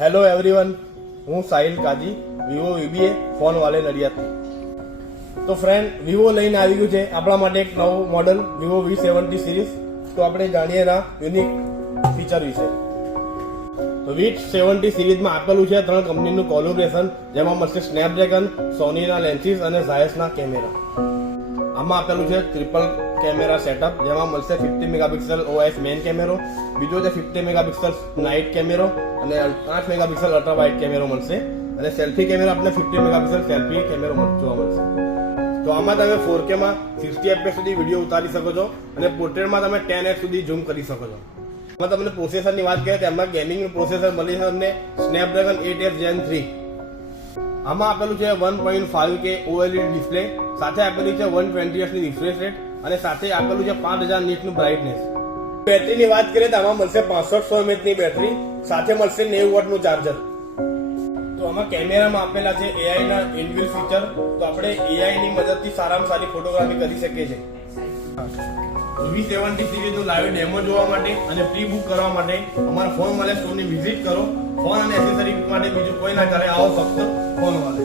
Hello everyone, હું Sahil કાજી, Vivo વીબીએ phone વાલે નડિયાદથી. તો ફ્રેન્ડ, વિવો લઈને આવી ગયું છે આપણા માટે એક નવું મોડલ વિવો V70 સિરીઝ. તો આપણે જાણીએ એના યુનિક ફીચર વિશે. તો V70 સિરીઝમાં આપેલું છે 3 કંપનીનું કોલેબોરેશન, જેમાં મળશે સ્નેપડ્રેગન, સોનીના લેન્સીસ અને ઝાયસના કેમેરા. આમાં આપેલું છે ટ્રિપલ કેમેરા સેટઅપ, જેમાં મળશે 50 મેગાપિક્સલ OIS મેઇન કેમેરો, બીજો છે 50 મેગાપિક્સલ નાઇટ કેમેરો અને 8 મેગાપિક્સલ અલ્ટ્રા વાઇડ કેમેરો મળશે. અને સેલ્ફી કેમેરા આપણે 50 મેગાપિક્સલ સેલ્ફી કેમેરો જોવા મળશે. તો આમાં તમે 4K માં 60 fps સુધી વિડીયો ઉતારી શકો છો અને પોર્ટ્રેટમાં તમે 10x સુધી ઝૂમ કરી શકો છો. આમાં તમને પ્રોસેસરની વાત કરીએ તો એમાં ગેમિંગનું પ્રોસેસર મળી છે તમને સ્નેપડ્રેગન 8X Gen 3. આમાં આપેલું છે 1.5K OLED ડિસ્પ્લે, સાથે આપેલી છે 120Hz ની રિફ્રેશ રેટ અને સાથે આપેલું છે 5000 નીટનું બ્રાઇટનેસ. બેટરીની વાત કરીએ તો આમાં મળશે 6500 mAh ની બેટરી, સાથે મળશે 90 વોટનું ચાર્જર. તો આમાં કેમેરામાં આપેલા છે AI ના ઇનબિલ્ટ ફીચર. તો આપણે AI ની મદદથી સારામાં સારી ફોટોગ્રાફી કરી શકીએ છીએ. V70 સિરીઝનું લાઈવ ડેમો જોવા માટે અને પ્રી બુક કરવા માટે અમારા ફોન વાલે સ્ટોરની વિઝિટ કરો. ફોન અને એસેસરી માટે બીજું કોઈ ના કરે, આવો ફક્ત ફોન વાલે.